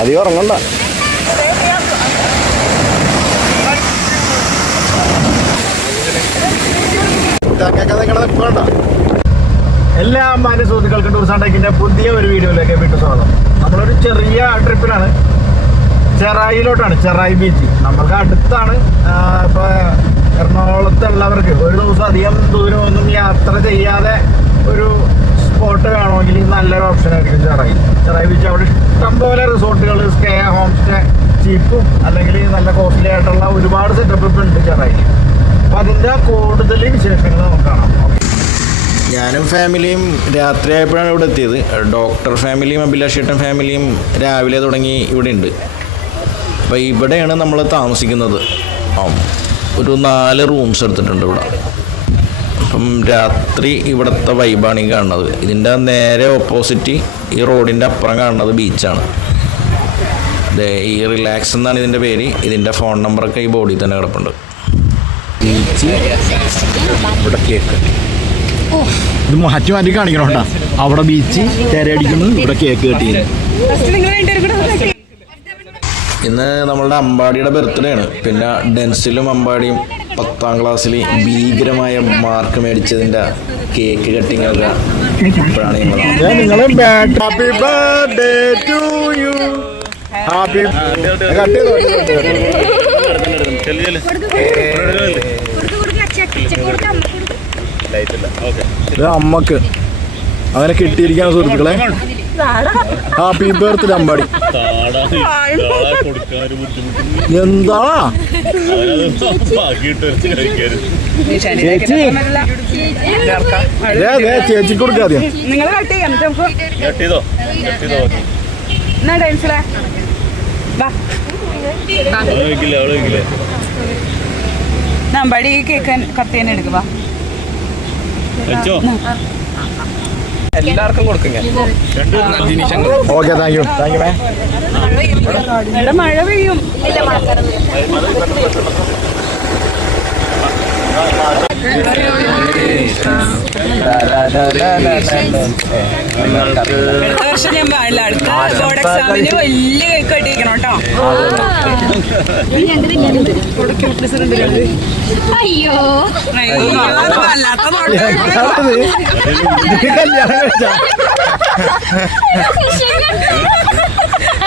അധികം ഉറങ്ങണ്ട. എല്ലാ മാന്യ സുഹൃത്തുക്കൾക്കും ടൂർസ് ആൻഡ് ടേക്കിന്റെ പുതിയ ഒരു വീഡിയോയിലേക്ക് വീട്ടു സ്വാഗതം. നമ്മളൊരു ചെറിയ ട്രിപ്പിലാണ്. ചെറായിലോട്ടാണ് ചെറായി ബീച്ച്. നമ്മൾക്ക് അടുത്താണ് ഇപ്പൊ എറണാകുളത്തുള്ളവർക്ക് ഒരു ദിവസം അധികം ദൂരമൊന്നും യാത്ര ചെയ്യാതെ ഒരു സ്പോട്ട് വേണമെങ്കിൽ നല്ലൊരു ഓപ്ഷൻ ആയിരിക്കും ചെറായി. ചെറായി ബീച്ച് അവിടെ ഇഷ്ടംപോലെ റിസോർട്ടുകൾ സ്റ്റേ ഹോം സ്റ്റേ ചീപ്പും അല്ലെങ്കിൽ നല്ല കോസ്റ്റ്ലി ആയിട്ടുള്ള ഒരുപാട് സെറ്റപ്പ് ഇപ്പം ഉണ്ട് ചെറായി. അപ്പൊ അതിന്റെ കൂടുതൽ വിശേഷങ്ങൾ നമുക്ക് കാണാം. ഞാനും ഫാമിലിയും രാത്രി ആയപ്പോഴാണ് ഇവിടെ എത്തിയത്. ഡോക്ടർ ഫാമിലിയും അഭിലാഷേട്ടൻ ഫാമിലിയും രാവിലെ തുടങ്ങി ഇവിടെ ഉണ്ട്. അപ്പോൾ ഇവിടെയാണ് നമ്മൾ താമസിക്കുന്നത്. ഒരു നാല് റൂംസ് എടുത്തിട്ടുണ്ട് ഇവിടെ. അപ്പം രാത്രി ഇവിടുത്തെ വൈബാണ് ഈ കാണുന്നത്. ഇതിന്റെ നേരെ ഓപ്പോസിറ്റ് ഈ റോഡിന്റെ അപ്പുറം കാണുന്നത് ബീച്ചാണ് ഈ റിലാക്സ് എന്നാണ് ഇതിന്റെ പേര്. ഇതിന്റെ ഫോൺ നമ്പറൊക്കെ ഈ ബോഡിയിൽ തന്നെ കിടപ്പുണ്ട്. ഇവിടെ കേക്ക്. ഇത് മാറ്റി മാറ്റി കാണിക്കണോണ്ടാ അവിടെ ബീച്ച് തിരയടിക്കുന്നു ഇവിടെ കേക്ക് കെട്ടിയത് ഇന്ന് നമ്മളുടെ അമ്പാടിയുടെ ബർത്ത്ഡേ ആണ്. പിന്നെ ഡെൻസിലും അമ്പാടിയും പത്താം ക്ലാസ്സിൽ ഭീകരമായ മാർക്ക് മേടിച്ചതിന്റെ കേക്ക് കട്ടിങ് ഒക്കെ ഇപ്പോഴാണ് ഞങ്ങൾ ഹാപ്പി. കട്ട് അമ്മയ്ക്ക്. അങ്ങനെ കിട്ടിയിരിക്കാൻ സുഹൃത്തുക്കളെ. Happy birthday Ambadi. എന്താ ചേച്ചി. ചേച്ചിക്ക് കൊടുക്കാദ്യം നിങ്ങൾ കട്ട് ചെയ്യാം നമ്പടി കേക്കാൻ കേക്ക് കത്ത് തന്നെ എടുക്കുക വാ എല്ലാവർക്കും കൊടുക്കും ഞാൻ okay thank you thank you may ഇവിടെ മഴ പെയ്യും. അടുത്ത വർഷം ഞാൻ പാടില്ല അടുത്ത ബോർഡ് എക്സാമിന് വലിയ കേക്ക് കട്ടിരിക്കണം കേട്ടോ. അയ്യോ. വല്ലാത്ത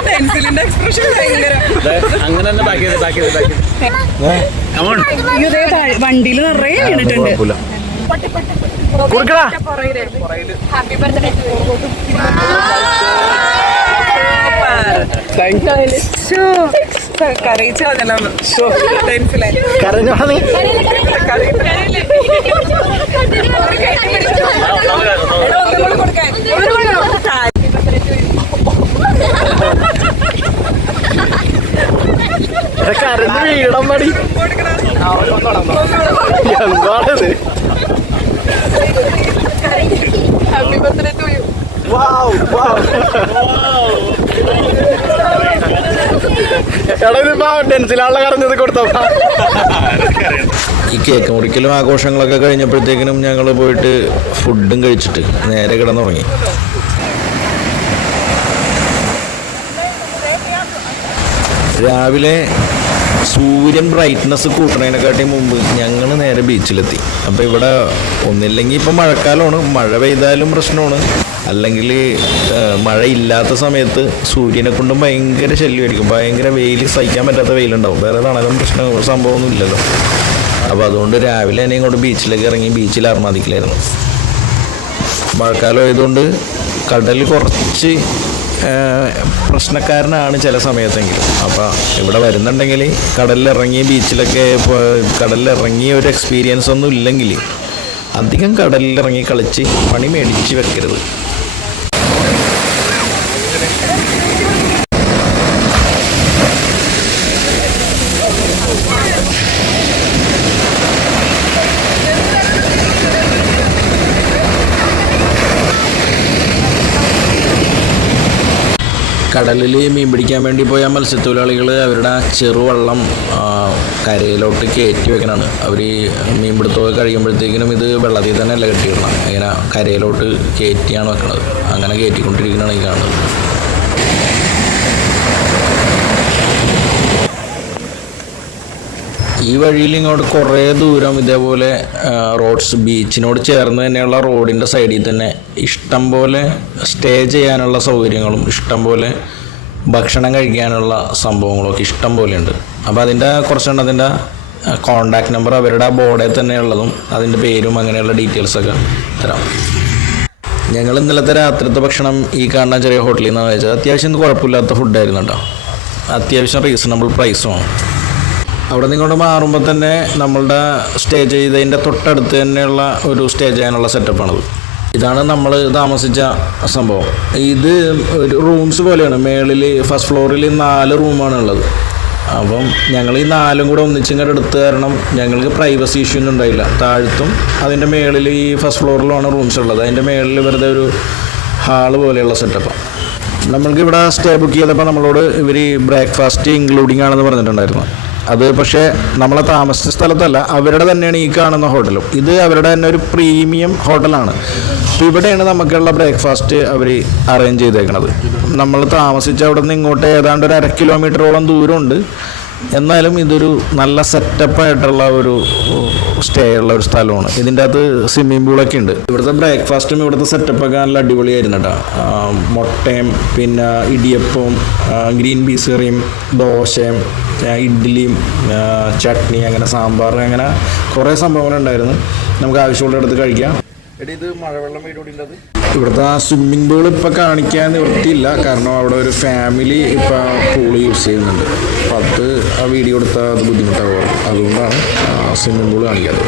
പെൻസിലിന്റെ എക്സ്പ്രഷൻ ഭയങ്കര. അങ്ങനെ തന്നെ വണ്ടിയിൽ നിറയെ വീണിട്ടുണ്ട്. കൊടുക്കടാ. ഹാപ്പി ബർത്ത്ഡേ ഒന്നും കൂടി കൊടുക്കാൻ. കരഞ്ഞ് വീടം മടി എന്താണത്? Happy birthday to you wow wow ഈ കേക്ക് മുറിക്കലും ആഘോഷങ്ങളൊക്കെ കഴിഞ്ഞപ്പോഴത്തേക്കിനും ഞങ്ങൾ പോയിട്ട് ഫുഡും കഴിച്ചിട്ട് നേരെ കിടന്നുറങ്ങി. രാവിലെ സൂര്യൻ ബ്രൈറ്റ്നസ് കൂട്ടണതിനെക്കാട്ടി മുമ്പ് ഞങ്ങൾ നേരെ ബീച്ചിലെത്തി. അപ്പോൾ ഇവിടെ ഒന്നില്ലെങ്കിൽ ഇപ്പം മഴക്കാലമാണ്. മഴ പെയ്താലും പ്രശ്നമാണ്. അല്ലെങ്കിൽ മഴയില്ലാത്ത സമയത്ത് സൂര്യനെ കൊണ്ടും ഭയങ്കര ശല്യമായിരിക്കും. ഭയങ്കര വെയിൽ സഹിക്കാൻ പറ്റാത്ത വെയിലുണ്ടാവും. വേറെ തണലും പ്രശ്നം സംഭവമൊന്നും ഇല്ലല്ലോ. അപ്പോൾ അതുകൊണ്ട് രാവിലെ തന്നെ ഇങ്ങോട്ട് ബീച്ചിലേക്ക് ഇറങ്ങി ബീച്ചിൽ അർമാദിക്കലായിരുന്നു മഴക്കാലം ആയതുകൊണ്ട് കടൽ കുറച്ച് പ്രശ്നക്കാരനാണ് ചില സമയത്തെങ്കിലും. അപ്പോൾ ഇവിടെ വരുന്നുണ്ടെങ്കിൽ കടലിലിറങ്ങി ബീച്ചിലൊക്കെ കടലിലിറങ്ങി ഒരു എക്സ്പീരിയൻസ് ഒന്നും ഇല്ലെങ്കിൽ അധികം കടലിലിറങ്ങി കളിച്ച് പണി മേടിച്ച് വെക്കരുത്. കടലിൽ മീൻ പിടിക്കാൻ വേണ്ടി പോയ മത്സ്യത്തൊഴിലാളികൾ അവരുടെ ചെറുവള്ളം കരയിലോട്ട് കയറ്റി വെക്കണാണ് അവർ മീൻ പിടുത്തമൊക്കെ കഴിയുമ്പോഴത്തേക്കിനും ഇത് വെള്ളത്തിൽ തന്നെ അല്ല കെട്ടിയിടണം ഇങ്ങനെ കരയിലോട്ട് കയറ്റിയാണ് വെക്കണത്. അങ്ങനെ കയറ്റിക്കൊണ്ടിരിക്കുന്നതാണ് ഈ കാണുന്നത്. ഈ വഴിയിൽ ഇങ്ങോട്ട് കുറേ ദൂരം ഇതേപോലെ റോഡ്സ് ബീച്ചിനോട് ചേർന്ന് തന്നെയുള്ള റോഡിന്റെ സൈഡിൽ തന്നെ ഇഷ്ടം പോലെ സ്റ്റേ ചെയ്യാനുള്ള സൗകര്യങ്ങളും ഇഷ്ടം പോലെ ഭക്ഷണം കഴിക്കാനുള്ള സംഭവങ്ങളൊക്കെ ഇഷ്ടം പോലെ ഉണ്ട് അപ്പോൾ അതിന്റെ കുറച്ചുണ്ട് അതിന്റെ കോണ്ടാക്ട് നമ്പർ അവരുടെ ആ ബോർഡിൽ തന്നെയുള്ളതും അതിന്റെ പേരും അങ്ങനെയുള്ള ഡീറ്റെയിൽസൊക്കെ തരാം. ഞങ്ങൾ ഇന്നലത്തെ രാത്രിത്തെ ഭക്ഷണം ഈ കാണുന്ന ചെറിയ ഹോട്ടലിൽ നിന്നാണ് കഴിച്ചത്. അത്യാവശ്യം കുഴപ്പമില്ലാത്ത ഫുഡായിരുന്നു കേട്ടോ. അത്യാവശ്യം റീസണബിൾ പ്രൈസുമാണ് അവിടെ നിങ്ങോട്ട് മാറുമ്പോൾ തന്നെ നമ്മളുടെ സ്റ്റേ ചെയ്തതിന്റെ തൊട്ടടുത്ത് തന്നെയുള്ള ഒരു സ്റ്റേ ചെയ്യാനുള്ള സെറ്റപ്പാണത് ഇതാണ് നമ്മൾ താമസിച്ച സംഭവം. ഇത് ഒരു റൂംസ് പോലെയാണ്. മേളിൽ ഫസ്റ്റ് ഫ്ലോറിൽ നാല് റൂമാണ് ഉള്ളത് അപ്പം ഞങ്ങൾ ഈ നാലും കൂടെ ഒന്നിച്ചിങ്ങോട്ട് എടുത്ത് കാരണം ഞങ്ങൾക്ക് പ്രൈവസി ഇഷ്യൂ ഒന്നും ഉണ്ടായില്ല. താഴത്തും അതിന്റെ മേളിൽ ഈ ഫസ്റ്റ് ഫ്ലോറിലുമാണ് റൂംസ് ഉള്ളത്. അതിന്റെ മേളിൽ വെറുതെ ഒരു ഹാൾ പോലെയുള്ള സെറ്റപ്പാണ് നമ്മൾക്ക് ഇവിടെ സ്റ്റേ ബുക്ക് ചെയ്തപ്പോൾ നമ്മളോട് ഇവർ ബ്രേക്ക്ഫാസ്റ്റ് ഇൻക്ലൂഡിംഗ് ആണെന്ന് പറഞ്ഞിട്ടുണ്ടായിരുന്നു. അത് പക്ഷേ നമ്മളെ താമസിച്ച സ്ഥലത്തല്ല അവരുടെ തന്നെയാണ് ഈ കാണുന്ന ഹോട്ടലും. ഇത് അവരുടെ തന്നെ ഒരു പ്രീമിയം ഹോട്ടലാണ്. അപ്പോൾ ഇവിടെയാണ് നമുക്കുള്ള ബ്രേക്ക്ഫാസ്റ്റ് അവർ അറേഞ്ച് ചെയ്തേക്കണത്. നമ്മൾ താമസിച്ച അവിടെ നിന്ന് ഇങ്ങോട്ട് ഏതാണ്ട് ഒരു അര കിലോമീറ്ററോളം ദൂരമുണ്ട്. എന്നാലും ഇതൊരു നല്ല സെറ്റപ്പായിട്ടുള്ള ഒരു സ്റ്റേ ഉള്ള ഒരു സ്ഥലമാണ്. ഇതിന്റെ അകത്ത് സ്വിമ്മിംഗ് പൂളൊക്കെ ഉണ്ട്. ഇവിടുത്തെ ബ്രേക്ക്ഫാസ്റ്റും ഇവിടുത്തെ സെറ്റപ്പൊക്കെ നല്ല അടിപൊളിയായിരുന്നു കേട്ടോ മുട്ടയും പിന്നെ ഇടിയപ്പവും ഗ്രീൻ പീസ് കറിയും ദോശയും ഇഡ്ഡലിയും ചട്നി അങ്ങനെ സാമ്പാർ അങ്ങനെ കുറേ സംഭവങ്ങളുണ്ടായിരുന്നു. നമുക്ക് ആവശ്യമുള്ള എടുത്ത് കഴിക്കാം. എടി ഇത് മഴവെള്ളം വീടുള്ളത് ഇവിടുത്തെ ആ സ്വിമ്മിംഗ് പൂൾ ഇപ്പം കാണിക്കാൻ നിവൃത്തിയില്ല കാരണം അവിടെ ഒരു ഫാമിലി ഇപ്പം പൂൾ യൂസ് ചെയ്യുന്നുണ്ട്. അപ്പം അത് ആ വീഡിയോ എടുത്താൽ അത് ബുദ്ധിമുട്ടാവും. അതുകൊണ്ടാണ് സ്വിമ്മിംഗ് പൂൾ കാണിക്കാത്തത്.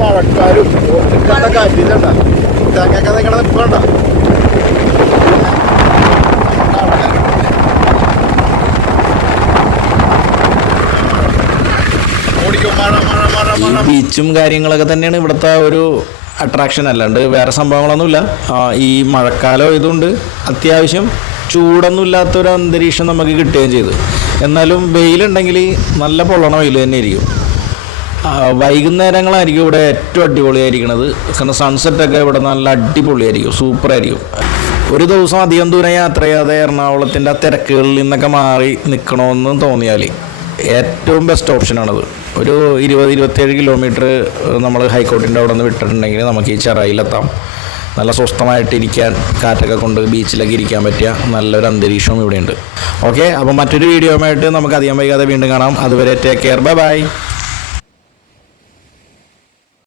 മഴക്കാരും ഒന്നിക്കണ്ട കാറ്റില്ല തേങ്ങയൊക്കെ നിങ്ങളെ നിൽക്കണ്ട ഓടിക്കും മഴ മഴ മഴ ഈ മഴ ബീച്ചും കാര്യങ്ങളൊക്കെ തന്നെയാണ് ഇവിടുത്തെ ഒരു അട്രാക്ഷൻ അല്ലാണ്ട് വേറെ സംഭവങ്ങളൊന്നുമില്ല. ഈ മഴക്കാലം ഇതുകൊണ്ട് അത്യാവശ്യം ചൂടൊന്നും ഇല്ലാത്ത ഒരു അന്തരീക്ഷം നമുക്ക് കിട്ടുകയും ചെയ്തു. എന്നാലും വെയിലുണ്ടെങ്കിൽ നല്ല പൊള്ളണ വെയിൽ തന്നെ ആയിരിക്കും വൈകുന്നേരങ്ങളായിരിക്കും ഇവിടെ ഏറ്റവും അടിപൊളിയായിരിക്കണത്. കാരണം സൺസെറ്റൊക്കെ ഇവിടെ നല്ല അടിപൊളിയായിരിക്കും. സൂപ്പറായിരിക്കും. ഒരു ദിവസം അധികം ദൂരം യാത്ര ചെയ്യാതെ എറണാകുളത്തിന്റെ ആ തിരക്കുകളിൽ നിന്നൊക്കെ മാറി നിൽക്കണമെന്ന് തോന്നിയാൽ ഏറ്റവും ബെസ്റ്റ് ഓപ്ഷനാണത് ഒരു ഇരുപത് ഇരുപത്തേഴ് കിലോമീറ്റർ നമ്മൾ ഹൈക്കോർട്ടിന്റെ അവിടെ നിന്ന് വിട്ടിട്ടുണ്ടെങ്കിൽ നമുക്ക് ഈ ചെറയിലെത്താം. നല്ല സ്വസ്ഥമായിട്ടിരിക്കാൻ കാറ്റൊക്കെ കൊണ്ട് ബീച്ചിലൊക്കെ ഇരിക്കാൻ പറ്റിയ നല്ലൊരു അന്തരീക്ഷവും ഇവിടെയുണ്ട്. ഓക്കെ അപ്പോൾ മറ്റൊരു വീഡിയോയുമായിട്ട് നമുക്ക് അധികം വൈകാതെ വീണ്ടും കാണാം. അതുവരെ ടേക്ക് കെയർ ബൈ ബൈ